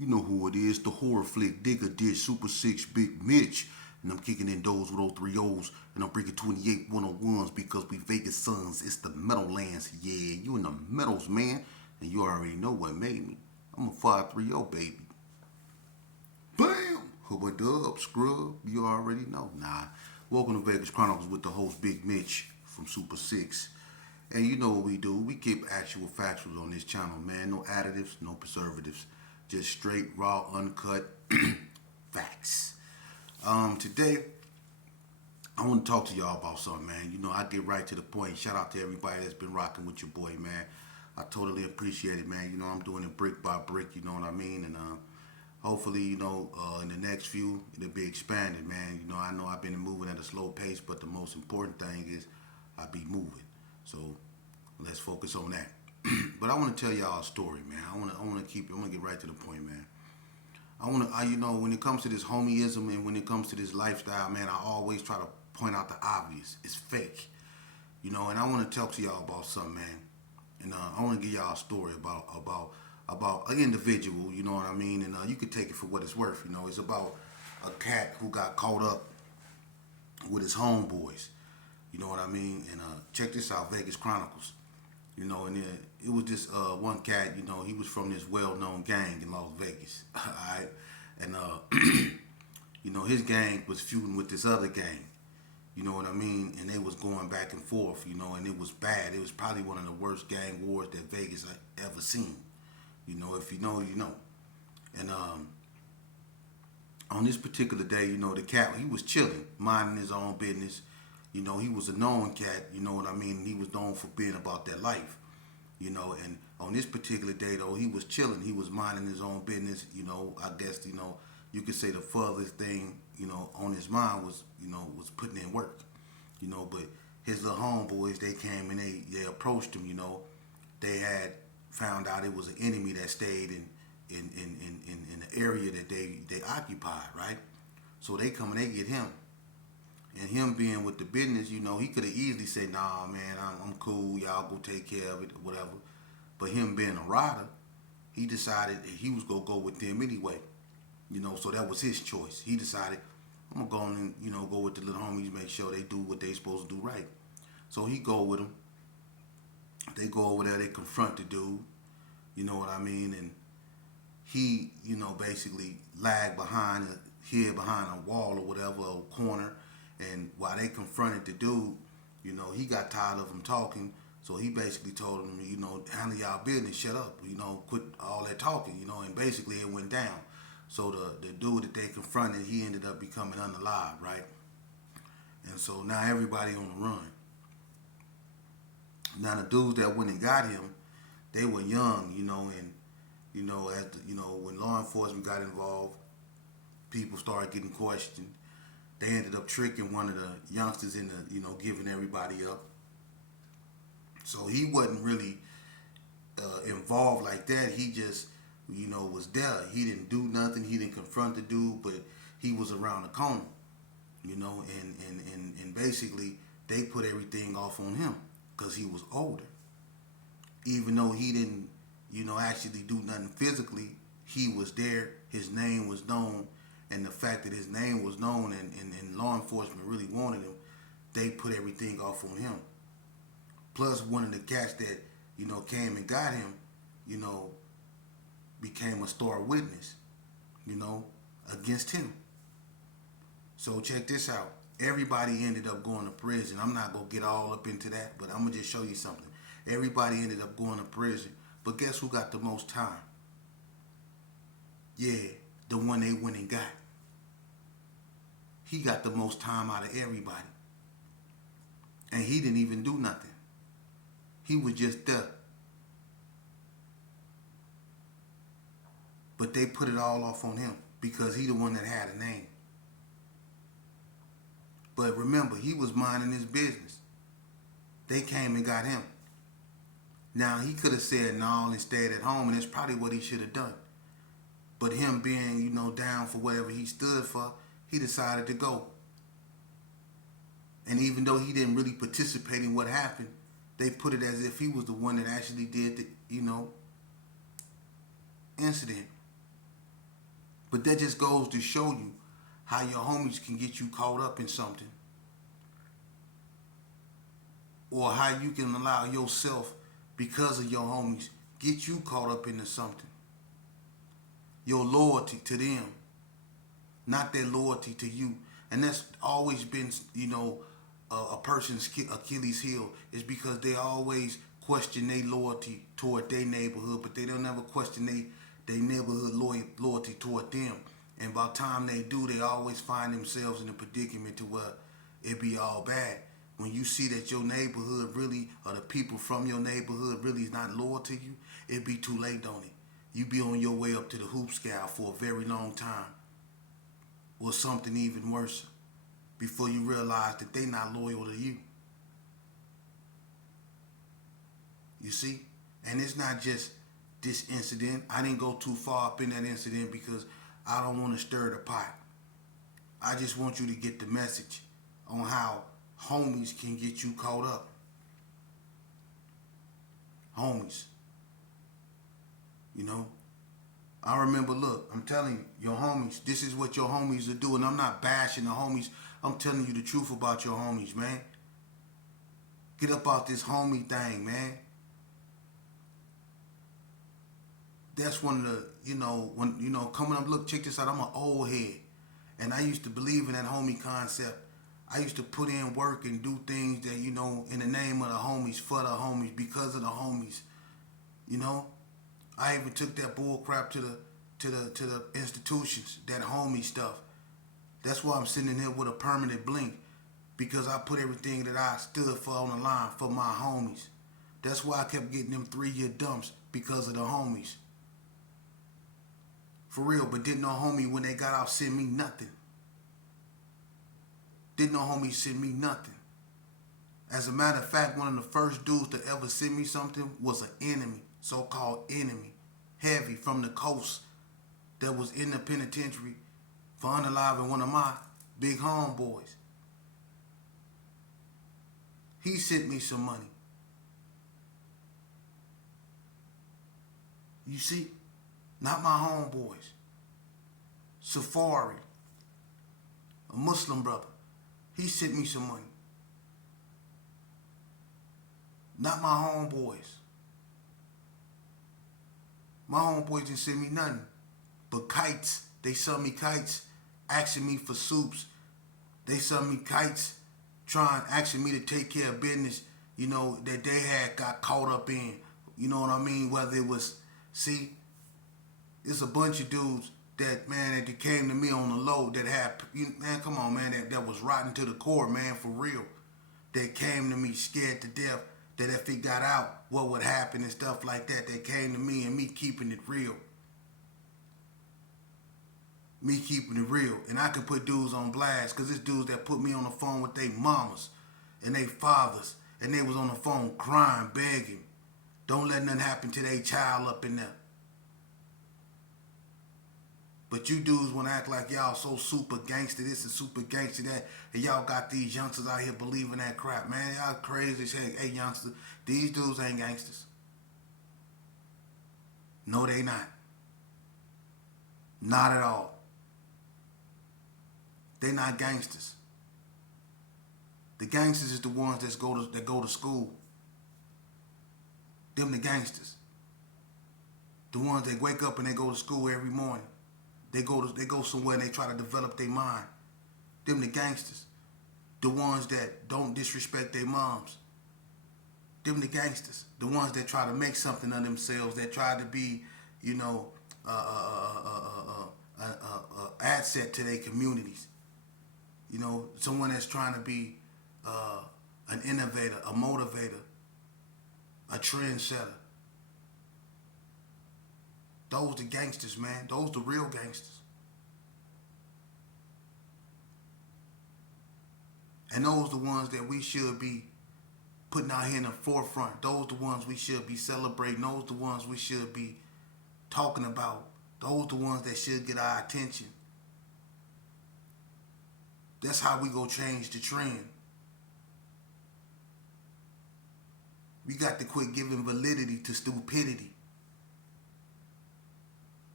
You know who it is, the horror flick digger did Super 6 Big Mitch. And I'm kicking in those with those 3 O's. And I'm bringing 28 101s because we Vegas sons. It's the Meadowlands. Yeah, you in the Meadows, man. And you already know what made me. I'm a 530, baby. Bam! Hubba dub, scrub. You already know. Nah. Welcome to Vegas Chronicles with the host Big Mitch from Super 6. And you know what we do. We keep actual factuals on this channel, man. No additives, no preservatives. Just straight, raw, uncut facts. Today, I want to talk to y'all about something, man. You know, I get right to the point. Shout out to everybody that's been rocking with your boy, man. I totally appreciate it, man. You know, I'm doing it brick by brick, you know what I mean? And hopefully, you know, in the next few, it'll be expanded, man. You know I've been moving at a slow pace, but the most important thing is I be moving. So let's focus on that. But I want to tell y'all a story, man. I want to get right to the point, man. You know, when it comes to this homieism and when it comes to this lifestyle, man, I always try to point out the obvious. It's fake, you know. And I want to talk to y'all about something, man. And I want to give y'all a story about an individual, you know what I mean. And you could take it for what it's worth, you know. It's about a cat who got caught up with his homeboys, you know what I mean. And check this out, Vegas Chronicles. You know, and then it was this one cat, you know, he was from this well-known gang in Las Vegas, all right? And, you know, his gang was feuding with this other gang, you know what I mean? And they was going back and forth, you know, and it was bad. It was probably one of the worst gang wars that Vegas had ever seen. You know, if you know, you know. And on this particular day, you know, the cat, he was chilling, minding his own business. You know, he was a known cat, you know what I mean? He was known for being about that life, you know. And on this particular day, though, he was chilling. He was minding his own business, you know. I guess, you know, you could say the furthest thing, you know, on his mind was, you know, was putting in work, you know. But his little homeboys, they came and they approached him, you know. They had found out it was an enemy that stayed in the area that they occupied, right? So they come and they get him. And him being with the business, you know, he could have easily said, nah, man, I'm cool. Y'all go take care of it or whatever. But him being a rider, he decided he was going to go with them anyway. You know, so that was his choice. He decided, I'm going to go on and, you know, go with the little homies, make sure they do what they supposed to do right. So he go with them. They go over there, they confront the dude. You know what I mean? And he, you know, basically lagged hid behind a wall or whatever, a corner. And while they confronted the dude, you know, he got tired of him talking. So he basically told him, you know, handle y'all business, shut up, you know, quit all that talking, you know, and basically it went down. So the dude that they confronted, he ended up becoming unalive, right? And so now everybody on the run. Now the dudes that went and got him, they were young, you know, and you know, when law enforcement got involved, people started getting questioned. They ended up tricking one of the youngsters into, you know, giving everybody up. So he wasn't really involved like that. He just, you know, was there. He didn't do nothing. He didn't confront the dude, but he was around the corner, you know, and basically they put everything off on him because he was older. Even though he didn't, you know, actually do nothing physically, he was there. His name was known. And the fact that his name was known and law enforcement really wanted him, they put everything off on him. Plus, one of the cats that, you know, came and got him, you know, became a star witness, you know, against him. So check this out. Everybody ended up going to prison. I'm not going to get all up into that, but I'm going to just show you something. Everybody ended up going to prison. But guess who got the most time? Yeah, the one they went and got. He got the most time out of everybody. And he didn't even do nothing. He was just there. But they put it all off on him because he the one that had a name. But remember, he was minding his business. They came and got him. Now, he could have said no and stayed at home, and that's probably what he should have done. But him being, you know, down for whatever he stood for, he decided to go. And even though he didn't really participate in what happened, they put it as if he was the one that actually did the, you know, incident. But that just goes to show you how your homies can get you caught up in something, or how you can allow yourself, because of your homies, get you caught up into something. Your loyalty to them, not their loyalty to you. And that's always been, a person's Achilles heel, is because they always question their loyalty toward their neighborhood, but they don't ever question their neighborhood loyalty toward them. And by the time they do, they always find themselves in a predicament to where it be all bad. When you see that your neighborhood really, or the people from your neighborhood really is not loyal to you, it be too late, don't it? You be on your way up to the hoop scale for a very long time, or something even worse, before you realize that they not loyal to you. You see? And it's not just this incident. I didn't go too far up in that incident because I don't want to stir the pot. I just want you to get the message on how homies can get you caught up. Homies. I remember, look, I'm telling you, your homies, this is what your homies are doing. I'm not bashing the homies. I'm telling you the truth about your homies, man. Get up out this homie thing, man. That's one of the, coming up, look, check this out. I'm an old head. And I used to believe in that homie concept. I used to put in work and do things that, in the name of the homies, for the homies, because of the homies. I even took that bull crap to the institutions, that homie stuff. That's why I'm sitting here with a permanent blink, because I put everything that I stood for on the line for my homies. That's why I kept getting them 3-year dumps, because of the homies. For real, but didn't no homie when they got out send me nothing. Didn't no homie send me nothing. As a matter of fact, one of the first dudes to ever send me something was an enemy, so-called enemy, heavy from the coast, that was in the penitentiary for unaliving one of my big homeboys. He sent me some money. You see? Not my homeboys. Safari, a Muslim brother, he sent me some money. Not my homeboys. My homeboys didn't send me nothing but kites. They sent me kites, asking me for soups. They sent me kites, asking me to take care of business, that they had got caught up in. You know what I mean? Whether it was, see, it's a bunch of dudes that came to me on the low that had, man, come on, man, that was rotten to the core, man, for real. That came to me scared to death that if it got out, what would happen and stuff like that. They came to me, and me keeping it real. Me keeping it real. And I could put dudes on blast, because it's dudes that put me on the phone with their mamas and their fathers, and they was on the phone crying, begging. Don't let nothing happen to their child up in there. But you dudes want to act like y'all so super gangster this and super gangster that, and y'all got these youngsters out here believing that crap. Man, y'all crazy as heck. Hey, youngsters, these dudes ain't gangsters. No, they not. Not at all. They not gangsters. The gangsters is the ones that go to school. Them the gangsters. The ones that wake up and they go to school every morning. They go somewhere and they try to develop their mind. Them the gangsters. The ones that don't disrespect their moms. Them the gangsters. The ones that try to make something of themselves, that try to be, asset to their communities. Someone that's trying to be an innovator, a motivator, a trendsetter. Those the gangsters, man. Those the real gangsters. And those the ones that we should be putting out here in the forefront. Those the ones we should be celebrating. Those the ones we should be talking about. Those the ones that should get our attention. That's how we go change the trend. We got to quit giving validity to stupidity.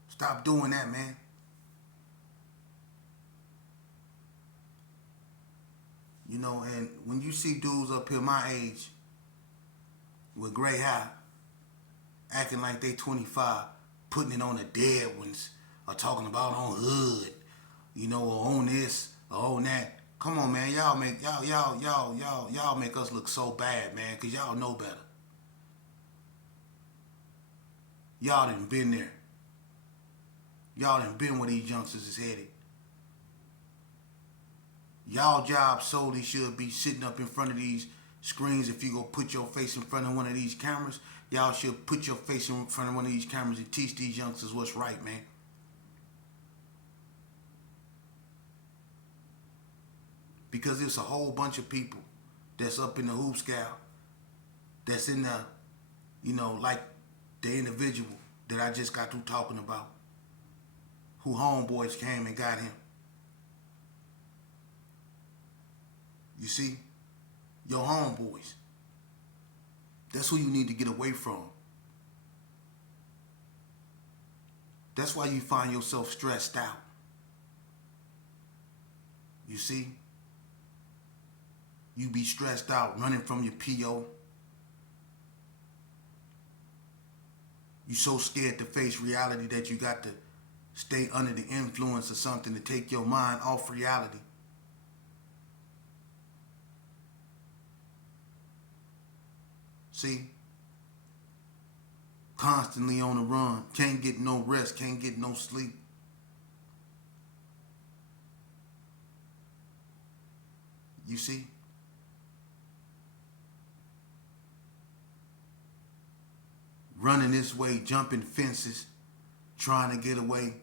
Stop doing that, man. You know, and when you see dudes up here my age with gray hair acting like they 25, putting it on the dead ones, or talking about on hood, you know, or on this or on that. Come on, man, y'all make us look so bad, man, cause y'all know better. Y'all done been there. Y'all done been where these youngsters is headed. Y'all job solely should be sitting up in front of these screens. If you go put your face in front of one of these cameras, y'all should put your face in front of one of these cameras and teach these youngsters what's right, man. Because it's a whole bunch of people that's up in the hoop scale, that's in the, you know, like the individual that I just got through talking about, who homeboys came and got him. You see? Your homeboys. That's who you need to get away from. That's why you find yourself stressed out. You see? You be stressed out running from your PO. You so scared to face reality that you got to stay under the influence of something to take your mind off reality. See? Constantly on the run. Can't get no rest. Can't get no sleep. You see? Running this way, jumping fences, trying to get away.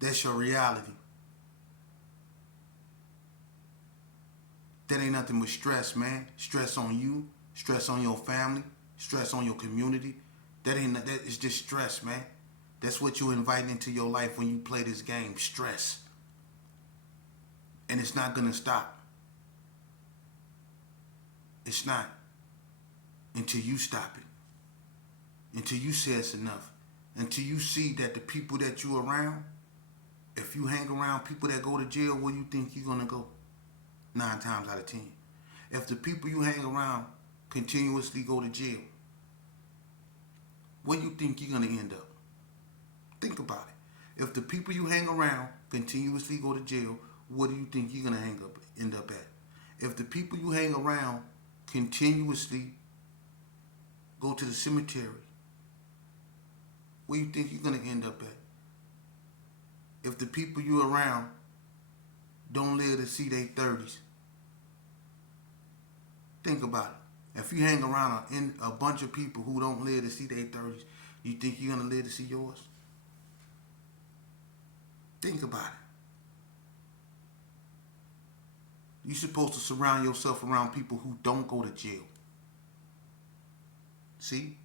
That's your reality. That ain't nothing but stress, man. Stress on you, stress on your family, stress on your community. That is just stress, man. That's what you invite into your life when you play this game, stress. And it's not gonna stop. It's not. Until you stop it. Until you say it's enough. Until you see that the people that you around, if you hang around people that go to jail, where you think you're gonna go? 9 times out of 10. If the people you hang around continuously go to jail, where you think you're gonna end up? Think about it. If the people you hang around continuously go to jail, what do you think you're gonna end up at? If the people you hang around continuously go to the cemetery, where you think you're gonna end up at? If the people you around don't live to see their 30s, think about it. If you hang around a bunch of people who don't live to see their 30s, you think you're gonna live to see yours? Think about it. You're supposed to surround yourself around people who don't go to jail. See?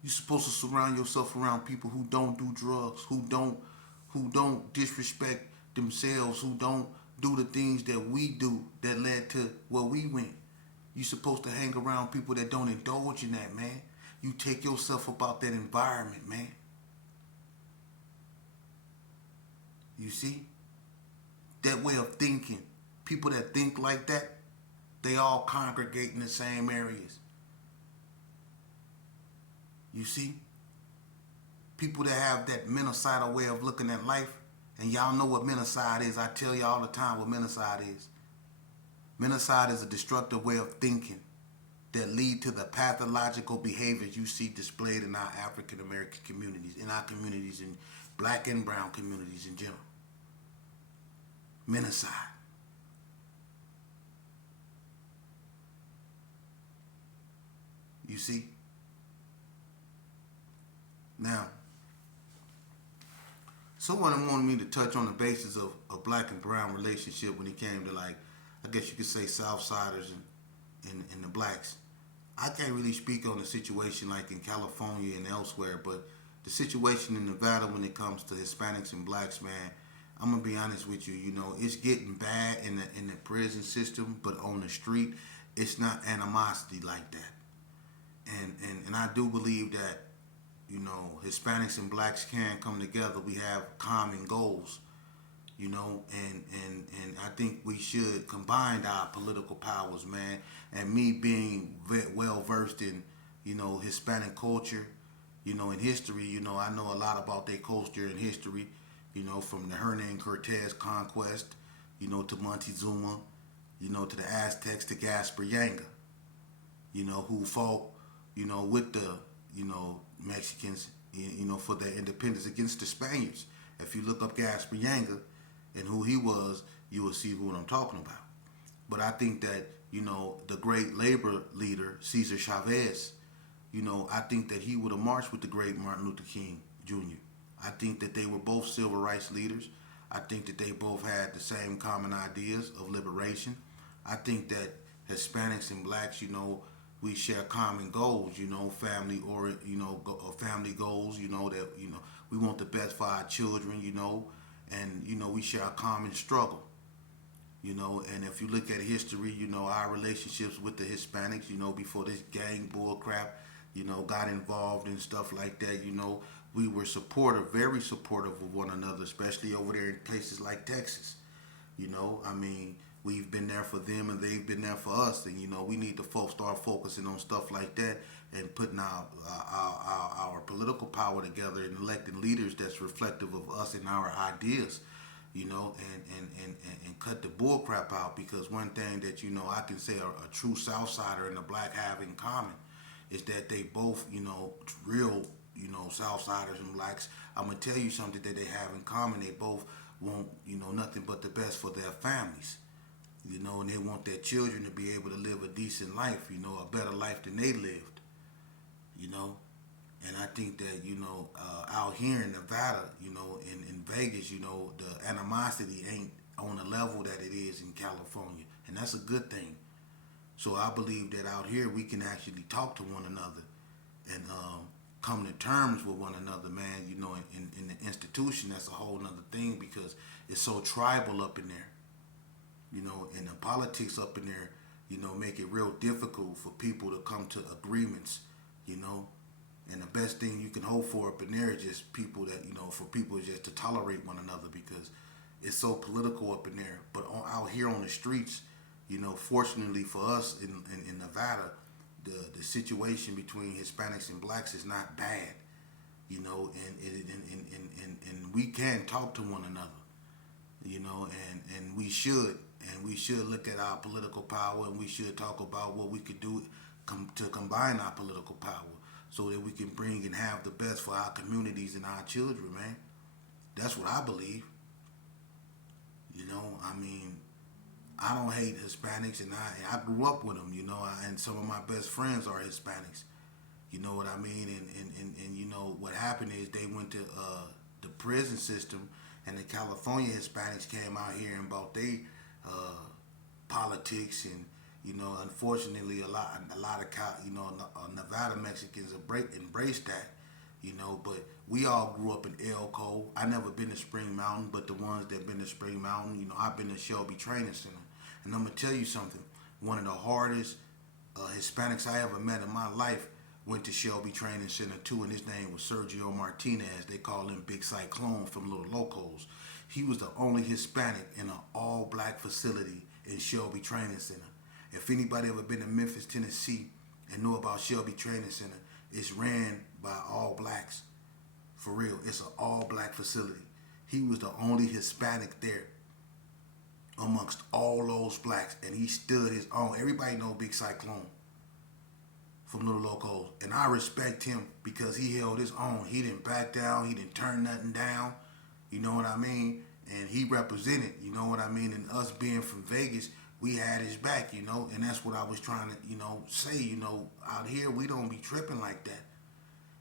You're supposed to surround yourself around people who don't do drugs, who don't disrespect themselves, who don't do the things that we do that led to where we went. You're supposed to hang around people that don't indulge in that, man. You take yourself about that environment, man. You see? That way of thinking. People that think like that, they all congregate in the same areas. You see? People that have that menocidal way of looking at life, and y'all know what menocide is. I tell you all the time what menocide is. Menocide is a destructive way of thinking that lead to the pathological behaviors you see displayed in our African American communities, in our communities, in black and brown communities in general. Menocide. You see? Now, someone wanted me to touch on the basis of a black and brown relationship when it came to, like, I guess you could say Southsiders and the blacks. I can't really speak on the situation like in California and elsewhere, but the situation in Nevada when it comes to Hispanics and blacks, man, I'm gonna be honest with you. You know, it's getting bad in the prison system, but on the street, it's not animosity like that. And I do believe that, you know, Hispanics and blacks can come together. We have common goals. you know, and I think we should combine our political powers, man. And me being well versed in, you know, Hispanic culture, you know, in history, you know, I know a lot about their culture and history, you know, from the Hernan Cortez conquest, you know, to Montezuma, you know, to the Aztecs, to Gaspar Yanga, you know, who fought, you know, with the, you know, Mexicans, you know, for their independence against the Spaniards. If you look up Gaspar Yanga and who he was, you will see what I'm talking about. But I think that, you know, the great labor leader, Cesar Chavez, you know, I think that he would have marched with the great Martin Luther King Jr. I think that they were both civil rights leaders. I think that they both had the same common ideas of liberation. I think that Hispanics and blacks, you know, we share common goals, you know, family or family goals, you know, that you know we want the best for our children, you know, and you know we share a common struggle, you know. And if you look at history, you know, our relationships with the Hispanics, you know, before this gang bull crap, you know, got involved and stuff like that, you know, we were supportive, very supportive of one another, especially over there in places like Texas. You know, I mean, we've been there for them and they've been there for us. And, you know, we need to start focusing on stuff like that and putting our political power together and electing leaders that's reflective of us and our ideas, you know, and cut the bull crap out. Because one thing that, you know, I can say a true Southsider and a black have in common is that they both, you know, real, you know, Southsiders and blacks, I'm going to tell you something that they have in common. They both want, you know, nothing but the best for their families, you know, and they want their children to be able to live a decent life, you know, a better life than they lived, you know. And I think that, you know, out here in Nevada, you know, in Vegas, you know, the animosity ain't on the level that it is in California. And that's a good thing. So I believe that out here we can actually talk to one another and come to terms with one another, man. You know, in the institution, that's a whole nother thing because it's so tribal up in there. You know, and the politics up in there, you know, make it real difficult for people to come to agreements, you know. And the best thing you can hope for up in there is just people that, you know, for people just to tolerate one another because it's so political up in there. But out here on the streets, you know, fortunately for us in Nevada, the situation between Hispanics and blacks is not bad, you know, and we can talk to one another, you know, and we should. And we should look at our political power and we should talk about what we could do to combine our political power so that we can bring and have the best for our communities and our children, man. That's what I believe. You know, I mean, I don't hate Hispanics, and I grew up with them, you know, and some of my best friends are Hispanics. You know what I mean? And you know, what happened is they went to the prison system, and the California Hispanics came out here and bought their politics, and you know, unfortunately, a lot of you know, Nevada Mexicans embraced that, you know. But we all grew up in Elko. I never been to Spring Mountain, but the ones that been to Spring Mountain, you know, I've been to Shelby Training Center, and I'm gonna tell you something. One of the hardest Hispanics I ever met in my life went to Shelby Training Center too, and his name was Sergio Martinez. They call him Big Cyclone from Little Locos. He was the only Hispanic in an all-black facility in Shelby Training Center. If anybody ever been to Memphis, Tennessee, and know about Shelby Training Center, it's ran by all blacks. For real, it's an all-black facility. He was the only Hispanic there amongst all those blacks, and he stood his own. Everybody know Big Cyclone from Little Locos, and I respect him because he held his own. He didn't back down. He didn't turn nothing down. You know what I mean? And he represented, you know what I mean? And us being from Vegas, we had his back, you know? And that's what I was trying to, you know, say, you know, out here, we don't be tripping like that.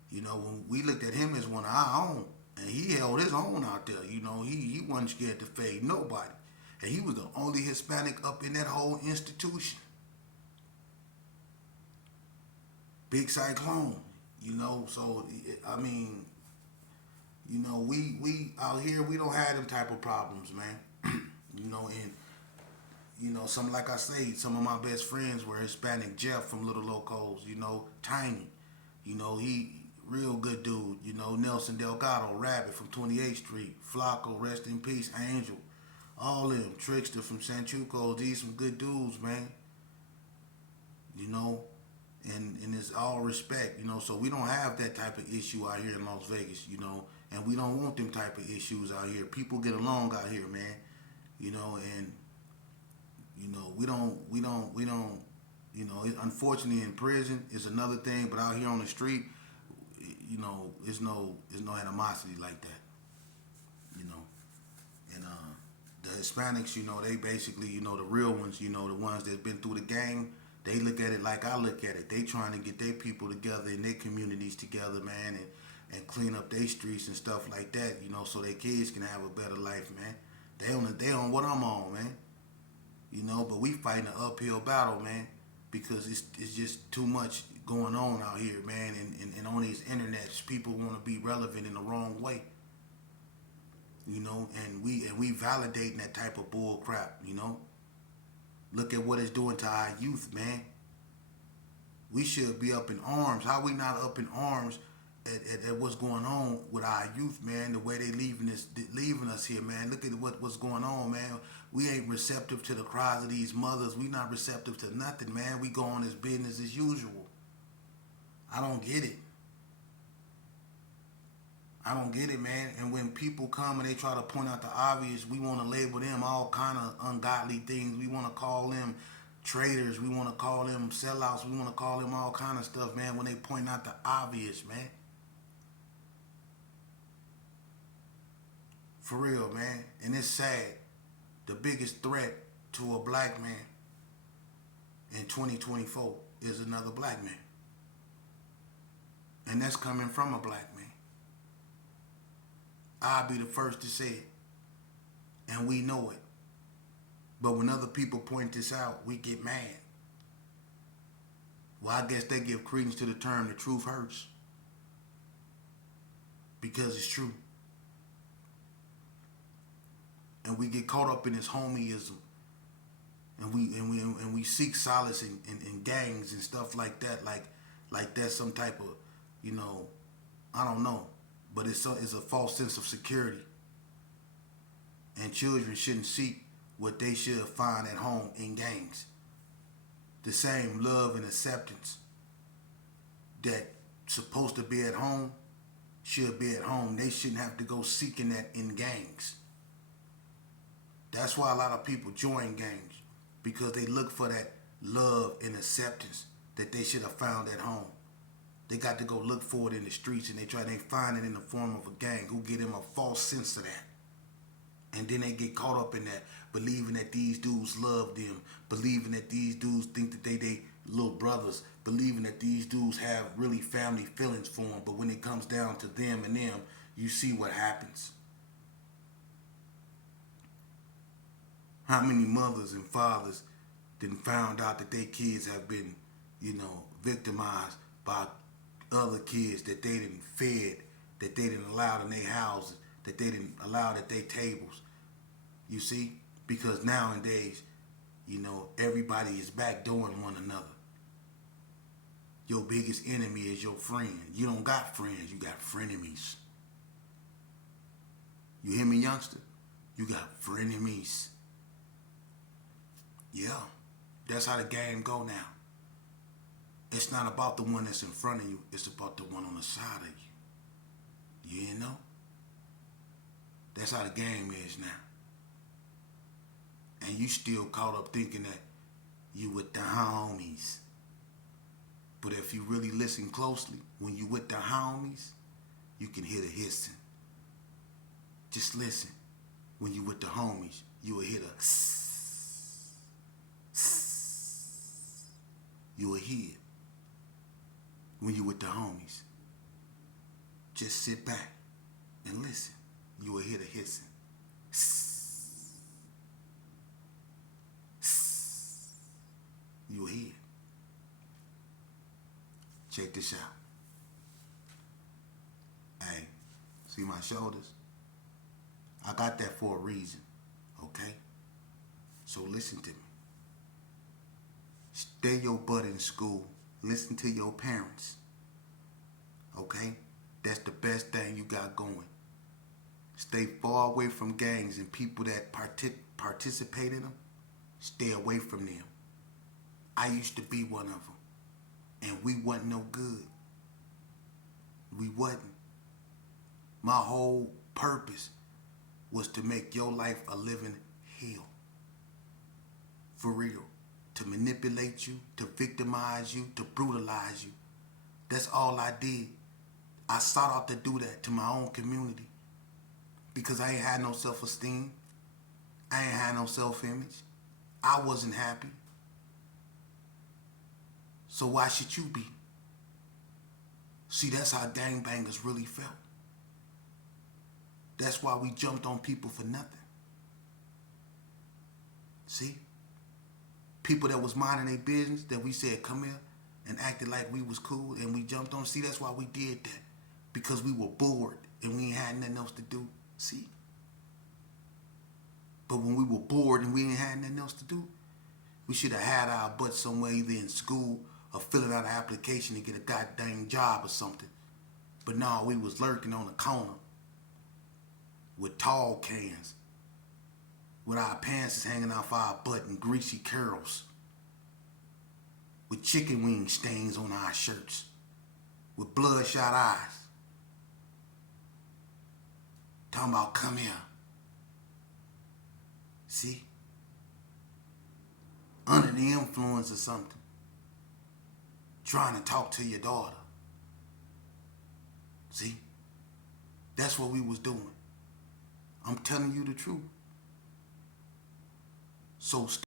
You know, when we looked at him as one of our own, and he held his own out there, you know, he wasn't scared to fade nobody. And he was the only Hispanic up in that whole institution. Big Cyclone, you know, so, I mean, you know, we out here, we don't have them type of problems, man. You know, and, you know, some, like I say, some of my best friends were Hispanic. Jeff from Little Locos, you know, Tiny, you know, he, real good dude, you know, Nelson Delgado, Rabbit from 28th Street, Flacco, rest in peace, Angel, All of them. Trickster from Sanchuco, these some good dudes, man. You know, and it's all respect, you know. So we don't have that type of issue out here in Las Vegas, you know, and we don't want them type of issues out here. People get along out here, man, you know, and you know we don't. You know, unfortunately, in prison is another thing, but out here on the street, you know, there's no animosity like that, you know. And the Hispanics, you know, they basically, you know, the real ones, you know, the ones that's been through the game, they look at it like I look at it. They trying to get their people together and their communities together, man, and clean up their streets and stuff like that, you know, so their kids can have a better life, man. They on what I'm on, man. You know, but we fighting an uphill battle, man, because it's just too much going on out here, man, and on these internets, people want to be relevant in the wrong way, you know, and we validating that type of bull crap, you know. Look at what it's doing to our youth, man. We should be up in arms. How we not up in arms at what's going on with our youth, man? The way they leaving us here, man. Look at what's going on, man. We ain't receptive to the cries of these mothers. We not receptive to nothing, man. We go on as business as usual. I don't get it. I don't get it, man. And when people come and they try to point out the obvious, we want to label them all kind of ungodly things. We want to call them traitors. We want to call them sellouts. We want to call them all kind of stuff, man, when they point out the obvious, man. For real, man. And it's sad. The biggest threat to a black man in 2024 is another black man. And that's coming from a black man. I'll be the first to say it. And we know it. But when other people point this out, we get mad. Well, I guess they give credence to the term, the truth hurts. Because it's true. And we get caught up in this homieism. And we seek solace in gangs and stuff like that. Like that's some type of, you know, I don't know. But it's a false sense of security. And children shouldn't seek what they should find at home in gangs. The same love and acceptance that supposed to be at home should be at home. They shouldn't have to go seeking that in gangs. That's why a lot of people join gangs, because they look for that love and acceptance that they should have found at home. They got to go look for it in the streets, and they find it in the form of a gang who give them a false sense of that. And then they get caught up in that, believing that these dudes love them, believing that these dudes think that they little brothers, believing that these dudes have really family feelings for them. But when it comes down to them and them, you see what happens. How many mothers and fathers then found out that their kids have been, you know, victimized by other kids that they didn't fed, that they didn't allow in their houses, that they didn't allow at their tables. You see? Because nowadays, you know, everybody is backdooring one another. Your biggest enemy is your friend. You don't got friends, you got frenemies. You hear me, youngster? You got frenemies. Yeah, that's how the game go now. It's not about the one that's in front of you. It's about the one on the side of you. You know? That's how the game is now. And you still caught up thinking that you with the homies. But if you really listen closely, when you with the homies, you can hear the hissing. Just listen. When you with the homies, you will hear the you will hear it. When you with the homies, just sit back and listen. You will hear the hissing. You will hear it. Check this out. Hey, see my shoulders? I got that for a reason, okay? So listen to me. Stay your butt in school. Listen to your parents, okay? That's the best thing you got going. Stay far away from gangs and people that participate in them. Stay away from them. I used to be one of them. And we wasn't no good. We wasn't. My whole purpose was to make your life a living hell. For real. To manipulate you, to victimize you, to brutalize you. That's all I did. I sought out to do that to my own community. Because I ain't had no self-esteem. I ain't had no self-image. I wasn't happy. So why should you be? See, that's how gangbangers really felt. That's why we jumped on people for nothing. See? People that was minding their business, that we said, come here, and acted like we was cool, and we jumped on. See, that's why we did that. Because we were bored, and we ain't had nothing else to do. See? But when we were bored and we ain't had nothing else to do, we should have had our butt somewhere, either in school or filling out an application to get a goddamn job or something. But no, we was lurking on the corner with tall cans, with our pants hanging off our butt and greasy curls, with chicken wing stains on our shirts, with bloodshot eyes. Talking about, come here. See? Under the influence of something. Trying to talk to your daughter. See? That's what we was doing. I'm telling you the truth. So